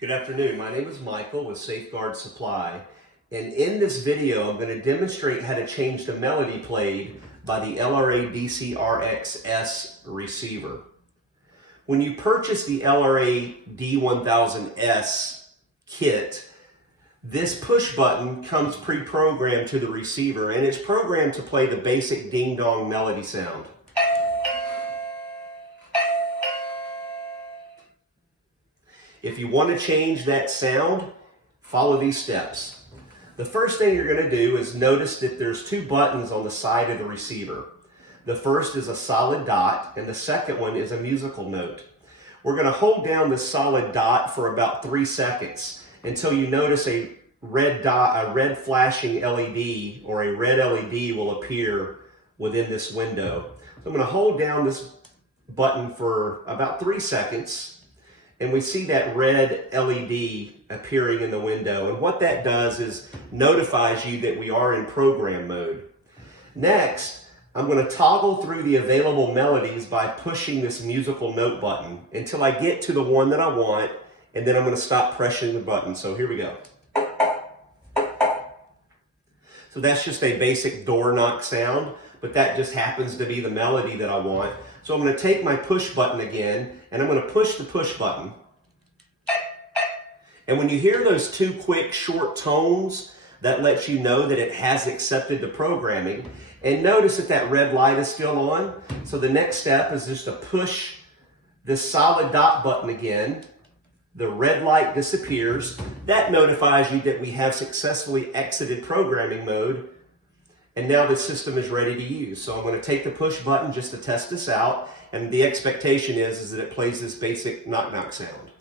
Good afternoon. My name is Michael with Safeguard Supply, and in this video I'm going to demonstrate how to change the melody played by the LRA-DCRXS receiver. When you purchase the LRA-D1000S kit, this push button comes pre-programmed to the receiver, and it's programmed to play the basic ding-dong melody sound. If you want to change that sound, follow these steps. The first thing you're going to do is notice that there's two buttons on the side of the receiver. The first is a solid dot, and the second one is a musical note. We're going to hold down this solid dot for about 3 seconds until you notice a red dot, a red flashing LED, or a red LED will appear within this window. So I'm going to hold down this button for about 3 seconds. And we see that red LED appearing in the window. And what that does is notifies you that we are in program mode. Next, I'm going to toggle through the available melodies by pushing this musical note button until I get to the one that I want, and then I'm going to stop pressing the button. So here we go. So that's just a basic door knock sound, but that just happens to be the melody that I want. So I'm going to take my push button again, and I'm going to push the push button. And when you hear those two quick short tones, that lets you know that it has accepted the programming. And notice that that red light is still on. So the next step is just to push this solid dot button again. The red light disappears. That notifies you that we have successfully exited programming mode. And now the system is ready to use. So I'm going to take the push button just to test this out. And the expectation is that it plays this basic knock-knock sound.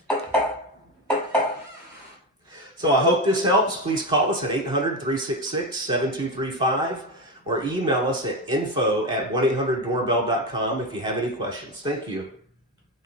So I hope this helps. Please call us at 800-366-7235 or email us at info@1800doorbell.com if you have any questions. Thank you.